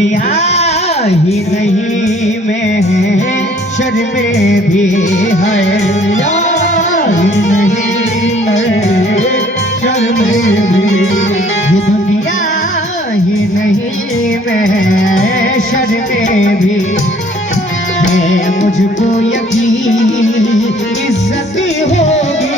दुनिया ही नहीं में शर में भी है, ही नहीं में शर में भी, ये दुनिया ही नहीं में शर में भी है, मुझको यकीन इज्जत होगी।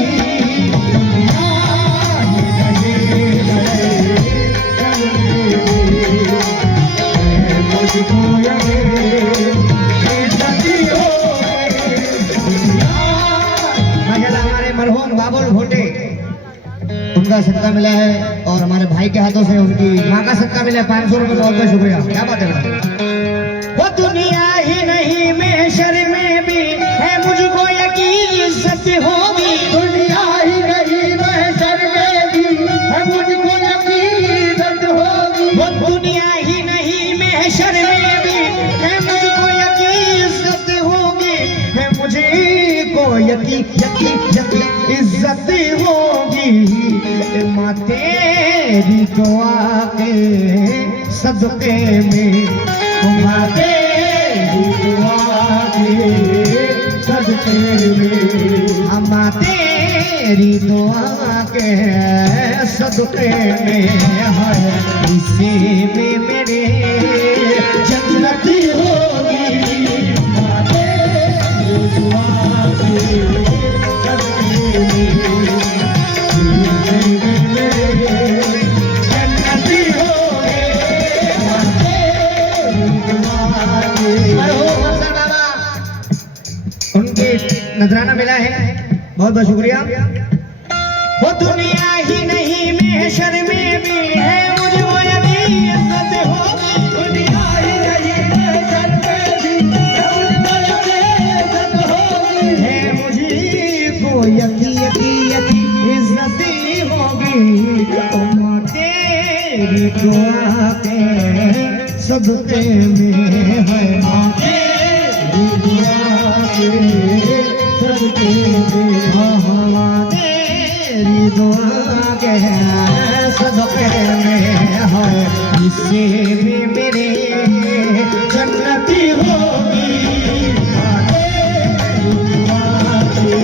हमारे मरहूम बाबुल भोटे, उनका सदका मिला है और हमारे भाई के हाथों से उनकी माँ का सदका मिला है 500 रुपये। बहुत बहुत शुक्रिया। क्या बात है। वो दुनिया ही नहीं में शर में भी है, मुझको यकीन इज्जत होगी। दुनिया ही नहीं में शर में भी है, मुझको यकीन इज्जत होगी। वो दुनिया ही नहीं में शर में भी है, मुझको यकीन इज्जत होगी। है मुझे को यकीन इज्जत होगी। माँ तेरी दुआ के सदके में, माँ तेरी दुआ के सदके में, माँ तेरी दुआ के सदके में है, इसी में मेरे जन्नत होगी। माँ तेरी दुआ के सदके में उनके नजराना मिला है। बहुत बहुत शुक्रिया। वो दुनिया ही नहीं में शर में भी है, मुझको यकीन इज्जत होगी। दुनिया ही नहीं में शर में भी है, मुझको यकीन इज्जत होगी। है मुझको यकीन इज्जत होगी। माँ तेरी दुआ के सदके में है, माँ तेरी दुआ के सदके में, माँ तेरी दुआ के सदके में है, इससे भी मेरे जन्नती होगी। माँ तेरी दुआ के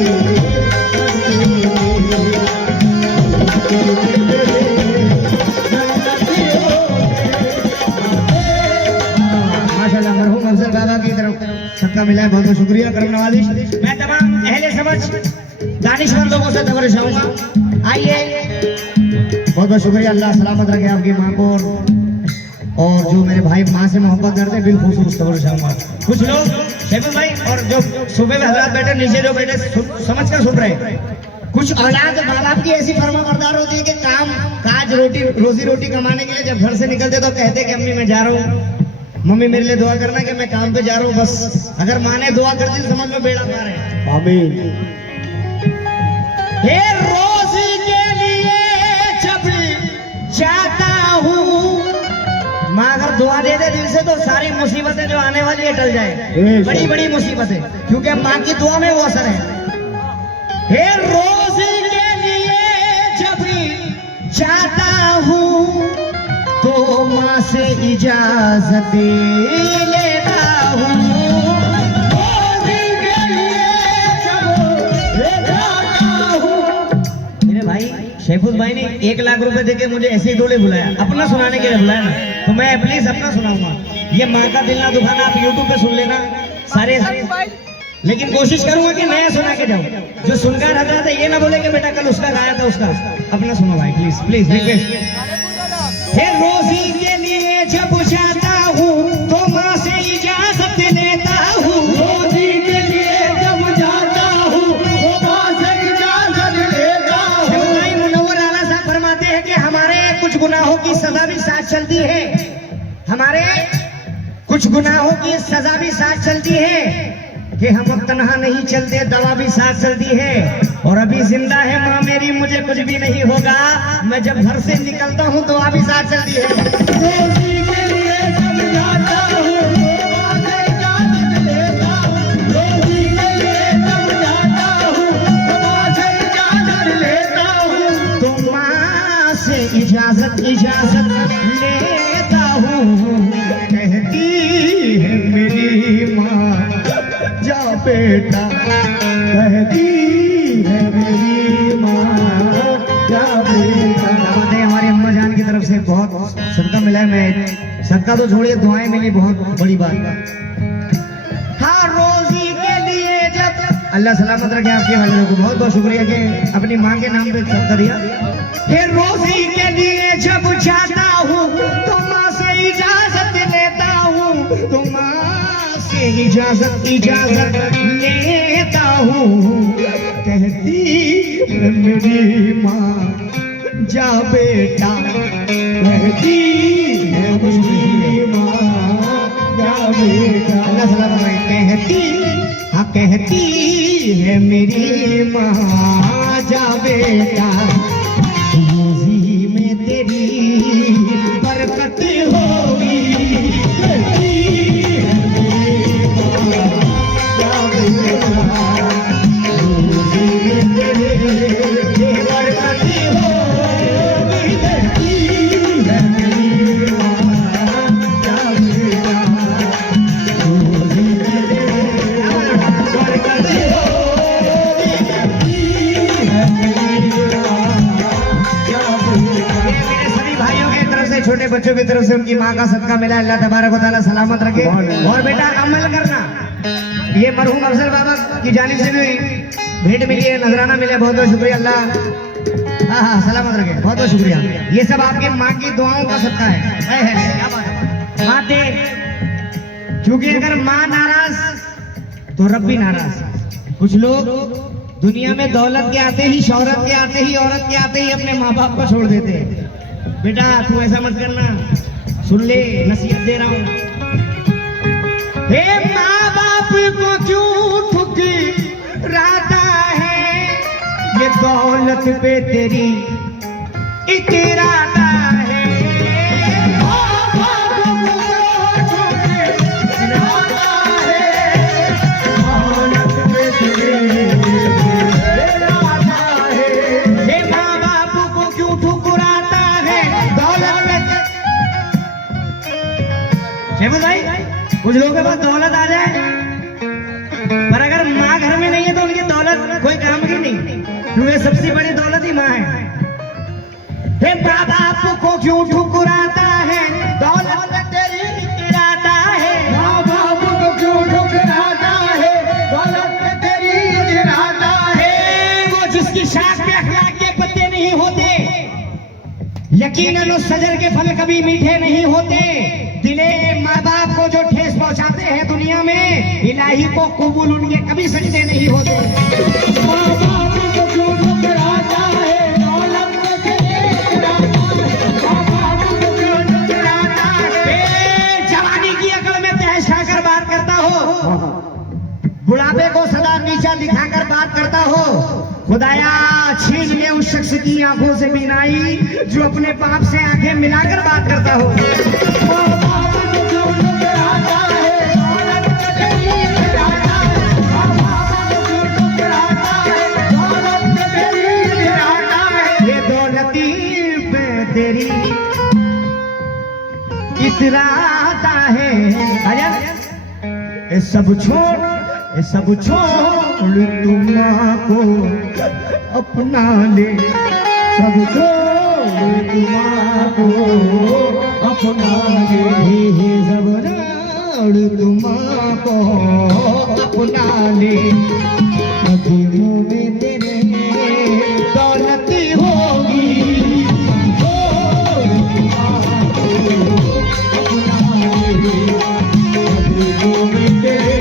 माशाल्लाह मरहूम अफजल दादा की तरफ सबका मिला है। बहुत बहुत शुक्रिया करम नवाजिश। मैं तमाम अहले समझ दानिशवर लोगों से तवज्जो चाहूंगा। आइए, बहुत बहुत शुक्रिया। अल्लाह सलामत रखे आपकी माँ को, और जो मेरे भाई माँ से मोहब्बत करते हैं बिलखुसूस तवज्जो चाहूंगा। कुछ लोग शेफी भाई और जो सुबह में हजरात बैठे, नीचे जो बैठे समझ कर सुन रहे हैं। कुछ औलाद माँ बाप की ऐसी फरमाबरदार होती है कि काम काज रोजी रोटी कमाने के लिए जब घर से निकलते तो कहते कि अम्मी मैं जा रहा हूँ, मम्मी मेरे लिए दुआ करना कि मैं काम पे जा रहा हूँ। बस अगर माँ ने दुआ कर दी तो समझ लो बेड़ा पार है। आमीन। हे रोजी के लिए जब जाता हूँ, माँ अगर दुआ दे दे दिल से तो सारी मुसीबतें जो आने वाली है टल जाए, बड़ी बड़ी मुसीबतें, क्योंकि माँ की दुआ में वो असर है। हे रोजी के लिए जब जाता हूँ तो माँ से इजाजत लेता हूँ। रोजी के लिए जब जाता हूँ, मेरे भाई शेफुल भाई ने 1 लाख रुपए देके मुझे ऐसे ही थोड़े बुलाया, अपना सुनाने के लिए बुलाया ना, तो मैं प्लीज अपना सुनाऊंगा। ये माँ का दिल ना दुखाना आप यूट्यूब पे सुन लेना सारे, लेकिन कोशिश करूंगा कि नया सुना के जाऊं। जो सुनकर हजरत है ये ना बोले कि बेटा कल उसका गाया था उसका, अपना सुनो भाई प्लीज प्लीज रिक्वेस्ट। हे रोजी के लिए जब जाता हूँ तो माँ से इजाजत लेता हूँ। रोजी के लिए जब जाता हूँ तो माँ से इजाजत लेता हूँ। मुनव्वर आला साहब फरमाते हैं कि हमारे कुछ गुनाहों की सजा भी साथ चलती है, हमारे कुछ गुनाहों की सजा भी साथ चलती है कि हम अब तनहा नहीं चलते, दवा भी साथ चलती है। और अभी जिंदा है माँ मेरी, मुझे कुछ भी नहीं होगा, मैं जब घर से निकलता हूँ तो दवा भी साथ चलती है। रोजी के लिए जब जाता हूँ तो माँ से इजाजत लेता हूँ। रोजी के लिए जब जाता हूँ तो माँ से इजाजत लेता हूँ। तो माँ से इजाजत लेता हूँ। सदका तो छोड़िए, दुआएं मिली बहुत बड़ी बात। हाँ, रोजी के लिए जब अल्लाह सलामत रखे आपके वाले को, बहुत बहुत शुक्रिया कि अपनी माँ के नाम पे सदका दिया। फिर रोजी के लिए जब जाता हूँ तो माँ से इजाजत लेता हूँ, तो माँ से इजाजत लेता हूँ। कहती है मेरी माँ जा बेटा, कहती है मेरी माँ जा बेटा। अल्लाह सलामत रखे। कहती, हाँ कहती है मेरी माँ जा बेटा, रोजी में तेरी बरकत होगी। कहती है मेरी माँ जा बेटा, रोजी में तेरी बरकत होगी। कहती है मेरी माँ जा बेटा, रोजी में तेरी बरकत होगी। कहती है मेरी मेरे सभी भाइयों की तरफ से, छोटे बच्चों की तरफ से उनकी माँ का सदका मिला। अल्लाह तबारक व तआला सलामत रखे। और बेटा अमल करना, ये मरहूम अफजल बाबा की जानिब से भी भेंट मिली है, नजराना मिले, बहुत बहुत शुक्रिया। अल्लाह हाँ हाँ सलामत रखे, बहुत बहुत शुक्रिया। ये सब आपकी माँ की दुआओं का सदका है। क्या बात है, माँ दे, क्योंकि अगर माँ नाराज तो रब भी नाराज। कुछ लोग दुनिया में दौलत के आते ही, शौहरत के आते ही, औरत के आते ही अपने माँ बाप को छोड़ देते हैं। बेटा तू ऐसा मत करना, सुन ले, नसीहत दे रहा हूँ। हे माँ बाप को क्यों ठुकराता है, ये दौलत पे तेरी इतराता है। माँ बाप को ठुकराता है, दौलत पे तेरी इतराता है। हे माँ बाप को क्यों ठुकराता है, दौलत पे। शेखुल भाई, कुछ लोगों के पास दौलत आ जाए, पर अगर माँ घर में नहीं है तो उनकी दौलत कोई काम की नहीं, क्योंकि सबसे बड़ी दौलत ही माँ है। हे माँ बाप को क्यों ठुकराता है, दौलत पे तेरी इतराता है। माँ बाप को क्यों ठुकराता है, दौलत पे तेरी इतराता है। वो जिसकी शाख पे अखलाक के पत्ते नहीं होते, यकीनन उस सजर के फल कभी मीठे नहीं होते। दिले माँ बाप को जो ठेस पहुंचाते हैं दुनिया में, इलाही को कबूल उनके कभी सजदे नहीं होते। माँ बाप को क्यों ठुकराता है, दौलत पे तेरी इतराता है। माँ बाप को क्यों ठुकराता है। जवानी की अकड़ में तहस खाकर बात करता हो, बुढ़ापे को सदा नीचा दिखाकर बात करता हो। खुदाया छीन ले उस शख्स की आंखों से बीनाई जो अपने बाप से आंखें मिलाकर बात करता हो। माँ बाप को क्यों ठुकराता है, दौलत पे तेरी इतराता है। माँ बाप को क्यों ठुकराता है, दौलत पे तेरी इतराता है। ये दौलती पे तेरी इतराता है। आजा, ये सब छोड़, ये सब छोड़ तुम माँ को अपना ले। सब छोड़ तुम माँ को अपना ले। सब छोड़ तुम माँ को अपना ले। कदमों में तेरे दौलत होगी। छोड़ तुम माँ को अपना ले। कदमों में तेरे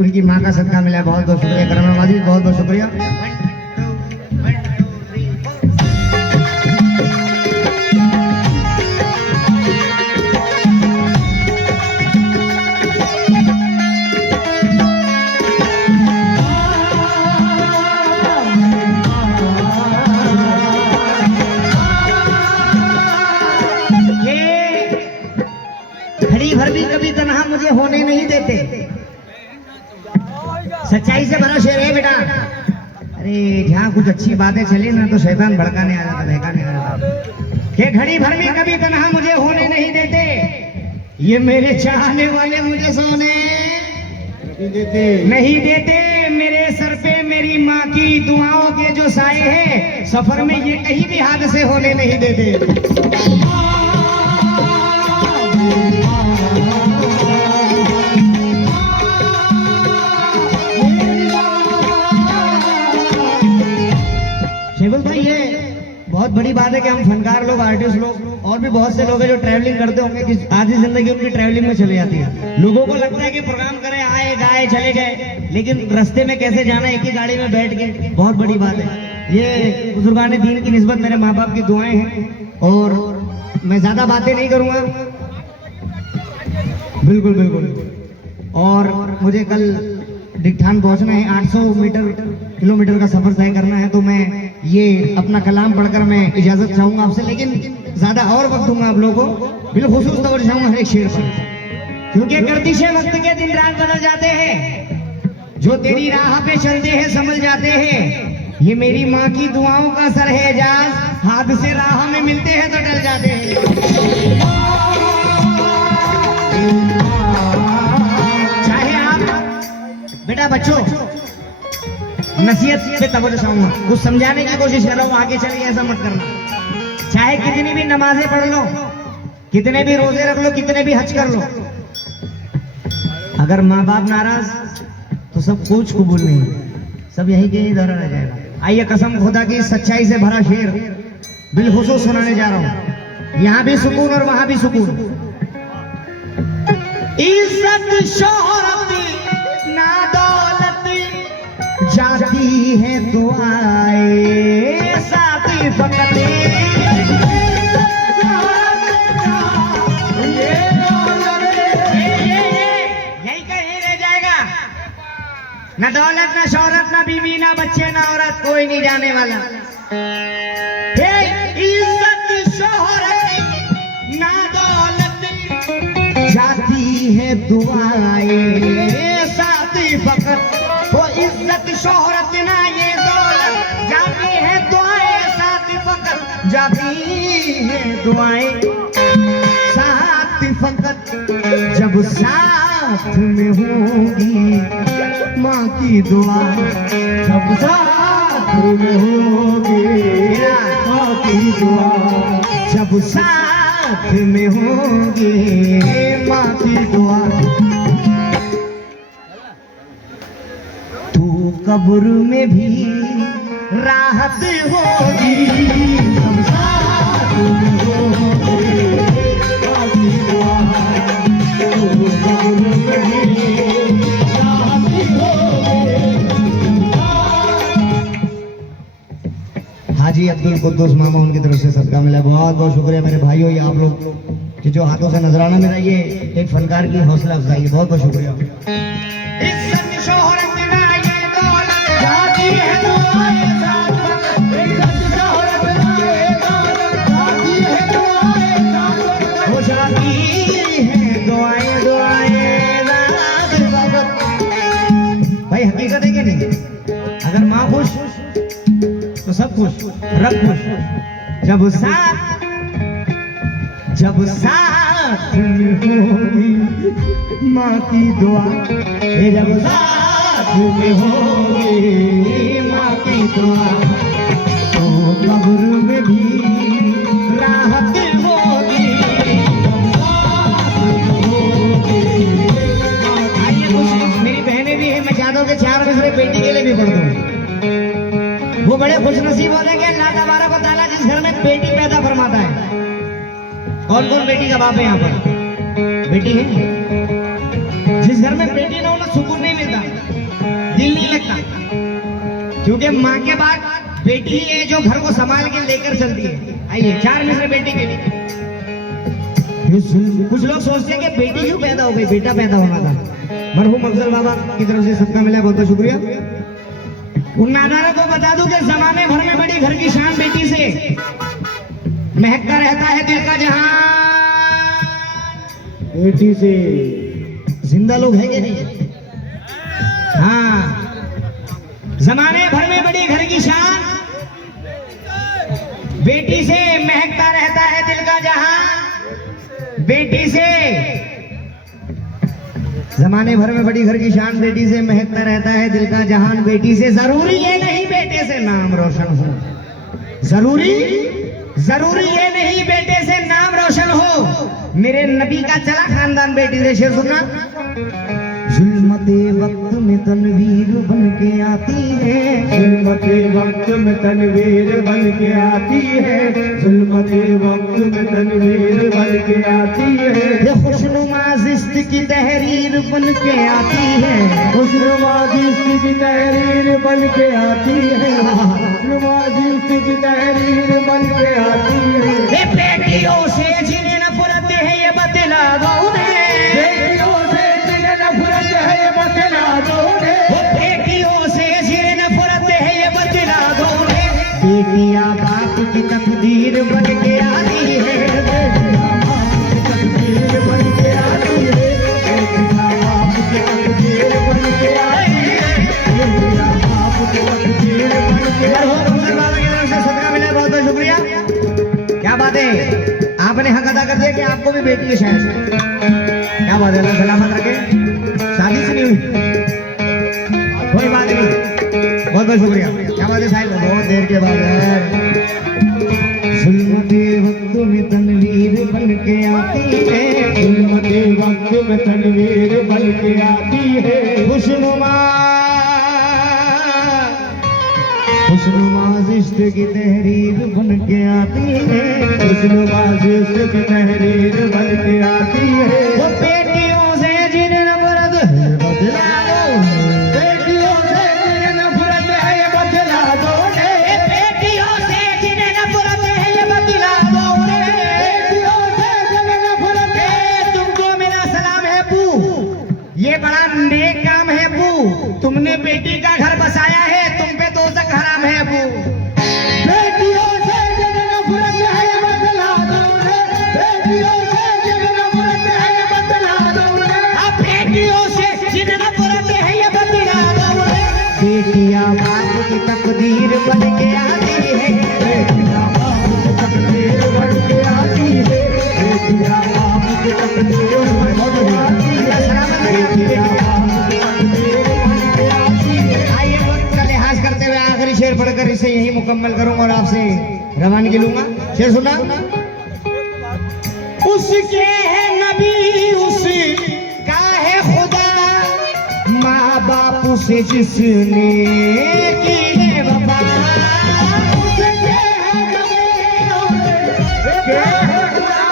उनकी माँ का सदका मिला, बहुत बहुत शुक्रिया। करम नवाजी, बहुत बहुत शुक्रिया। घड़ी भर भी कभी तन्हा मुझे होने नहीं देते। सच्चाई से भरा शेर है बेटा। अरे अरे जहाँ कुछ अच्छी बातें चली ना तो शैतान भड़काने आ जाता, बहकाने आ जाता। कि घड़ी भर में कभी तन्हा मुझे होने नहीं देते, ये मेरे चाहने वाले मुझे सोने नहीं देते। मेरे सर पे मेरी माँ की दुआओं के जो साए हैं, सफर में ये कहीं भी हादसे होने नहीं देते। शेबल भाई, ये बहुत बड़ी बात है कि हम फनकार लोग, आर्टिस्ट लोग और भी बहुत से लोग हैं जो ट्रैवलिंग करते होंगे कि आधी जिंदगी उनकी ट्रैवलिंग में चली जाती है। लोगों को लगता है कि प्रोग्राम करें, आए गाए चले गए, लेकिन रास्ते में कैसे जाना एक ही गाड़ी में बैठ के, बहुत बड़ी बात है। ये बुजुर्गान दीन की निस्बत मेरे माँ बाप की दुआएं हैं और मैं ज्यादा बातें नहीं करूँगा। बिल्कुल बिल्कुल। और मुझे कल डिगठान पहुंचना है, 800 किलोमीटर का सफर तय करना है, तो मैं ये अपना कलाम पढ़कर मैं इजाजत चाहूंगा आपसे, लेकिन ज्यादा और वक्त दूंगा आप लोगों को, बिलखुसूस तवज्जो चाहूंगा हर एक शेर पर, क्योंकि गर्दिश वक्त के दिन रात बदल जाते हैं, जो तेरी राह पे चलते हैं समझ जाते हैं, ये मेरी माँ की दुआओं का सर है एजाज, हाथ से राह में मिलते हैं तो डल जाते हैं। चाहे आप बेटा बच्चों नसीहत पे तवज्जो चाहूंगा, कुछ समझाने की कोशिश कर रहा हूँ, आगे चलिए ऐसा मत करना। चाहे कितनी भी नमाजें पढ़ लो, कितने भी रोजे रख लो, कितने भी हज कर लो, अगर माँ बाप नाराज तो सब कुछ कबूल नहीं, सब यही के यही धरा रह जाएगा। आइए कसम खुदा की सच्चाई से भरा शेर बिलखुसूस सुनाने जा रहा हूँ, यहाँ भी सुकून और वहां भी सुकून। इज्जत शोहरत ना दौलत जाती है दुआएं साथी फकत, यही कहीं रह जाएगा, ना दौलत ना शोहरत ना बीवी ना बच्चे ना औरत, कोई नहीं जाने वाला। इज्जत शोहरत ना दौलत जाती है दुआएं साथी फकत, वो इज्जत शोहरत ना ये दौलत जाती है दुआएं साथ फकत, जाती है दुआएं साथ फकत, जब साथ में होगी माँ की दुआ, जब साथ में होगी माँ की दुआ, जब साथ में होगी माँ की दुआ, कब्र में भी राहत होगी, हम साथ में होंगे बाकी दुआ, कब्र में भी राहत होगी। हाजी अब्दुल कुद्दूस मामा, उनकी तरफ से सदका मिला, बहुत बहुत शुक्रिया मेरे भाइयों, ये आप लोग कि जो हाथों से नजराना मेरा ये एक फनकार की हौसला अफजाई है, बहुत बहुत शुक्रिया। भाई हकीकत है कि नहीं, अगर माँ खुश तो सब खुश, रब खुश, जब साथ में होगी माँ की दुआ, जब साथ में होगी माँ की दुआ, तो कब्र में भी राहत होगी। मेरी बहनें भी हैं, मैं चाहता हूँ कि 4 मिसरे बेटी के लिए भी पढ़ दूँ। वो बड़े खुशनसीब होते हैं कि अल्लाह तबारक व तआला जिस घर में बेटी पैदा फरमाता है। कौन कौन बेटी का बाप है यहाँ पर? बेटी है। जिस घर में बेटी ना हो ना सुकून नहीं मिलता, दिल नहीं लगता, क्योंकि माँ के बाद बेटी ही है जो घर को संभाल के लेकर चलती है। आइए 4 मिसरे बेटी के लिए। कुछ लोग सोचते हैं कि बेटी क्यों पैदा हो गई, बेटा पैदा होना था। मरहूम अफजल बाबा की तरफ से सदका मिला, बहुत बहुत शुक्रिया। उन नादारों को बता दूं कि जमाने भर में बड़ी घर की शान बेटी से महकता रहता है दिल का जहां। बेटी से जिंदा लोग हैं कि नहीं? हाँ, जमाने भर में बड़ी घर की शान, बेटी से महकता रहता है दिल का जहां, बेटी से जमाने भर में बड़ी घर की शान, बेटी से महकता रहता है दिल का जहान। बेटी से जरूरी ये नहीं बेटे से नाम रोशन हो, जरूरी ये नहीं बेटे से नाम रोशन हो। मेरे नबी का चला खानदान बेटी से। शेर सुनना। जुल्मते वक्त में तनवीर बन के आती है, जुल्मते वक्त में तनवीर बन के आती है, जुल्मते वक्त में तनवीर बन के आती है। ये खुशनुमा जिस्त की तहरीर बन के आती है, खुशनुमा जिस्त की तहरीर बन के आती है, खुशनुमा जिस्त की तहरीर बन के आती है। ये बेटियों से जिन्हें नफरत है ये बतला दो ने, बेटियों से जिन्हें नफरत है ये बतला दो ने, बेटियों से जिन्हें नफरत है ये बतला दो ने। बेटियां बाप की तकदीर बन के आती है, बेटियां बाप की तकदीर बन के आती है, बेटियां बाप की तकदीर बन के आती है, बेटियां बाप की तकदीर बन के आती है। सदका मिला, बहुत बहुत शुक्रिया। क्या बात है, आपने हक अदा कर दिया कि आपको भी बेटी है शायद। क्या बात है, अल्लाह सलामत रखे। शादी से नहीं हुई, कोई बात नहीं, बहुत बहुत शुक्रिया। क्या बात है साहिब, बहुत देर के बाद यार। जुल्मते वक्त में तनवीर बन के आती है, जुल्मते वक्त में तनवीर बन के आती है, खुशनुमा जिश्त की तहरीर बन के आती है, खुशनुमा जिस्त की तहरीर बन के आती है। वो बेटियों से जिन्हें नफरत है बदला दो, बेटियों से जिन्हें नफरत है ये बदला दो ने, बेटियों से जिन्हें नफरत है ये बदला दो रे, बेटियों से जिन्हें नफरत है। तुमको मेरा सलाम है बू, ये बड़ा नेक काम है बू, तुमने बेटी का घर बसाया है, तुम पे दोज़ख हराम है बू। बेटियों से जिन्हें नफरत है ये बदला दो ने, बेटियों से जिन्हें नफरत है ये बदला दो ने, बेटियों से जिन्हें नफरत है ये बदला दो रे। बेटियां बाप की तकदीर बन के आती है, बेटियां बाप की तकदीर बन के आती है, बेटियां बाप की तकदीर बन के आती है, बेटियां बाप की तकदीर बन के आती है। आइए वक्त का लिहाज करते हुए आखिरी शेर पढ़कर इसे यही मुकम्मल करूंगा और आपसे रवानगी लूंगा। शेर सुना। उसके है नबी उसका है खुदा, माँ बाप से जिसने की है वफा। उसके है नबी उसके है खुदा,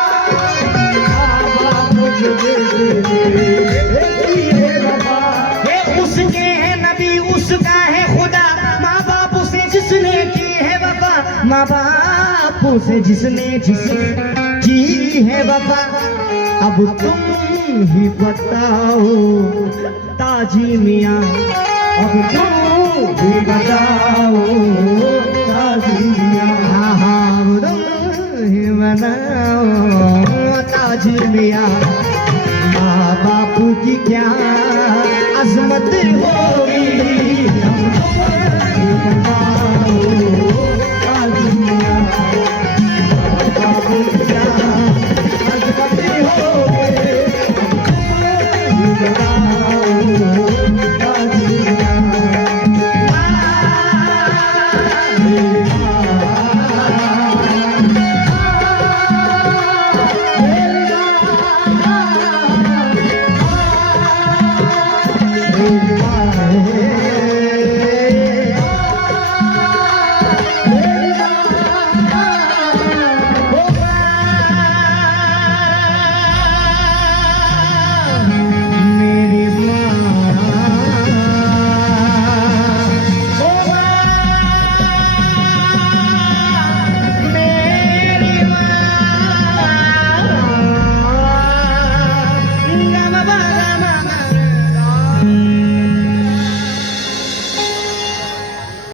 माँ बाप से जिसने की है वफा। ये उसके है नबी उसका है खुदा, माँ बाप से जिसने की है वफा, माँ बाप से जिसने की है वफा। अब तुम ही बताओ ताजी मियाँ, अब तुम ही बताओ ताजी मियाँ, हाँ हाँ अब तुम ही बताओ ताजी मियाँ। माँ बाप की क्या अजमत हो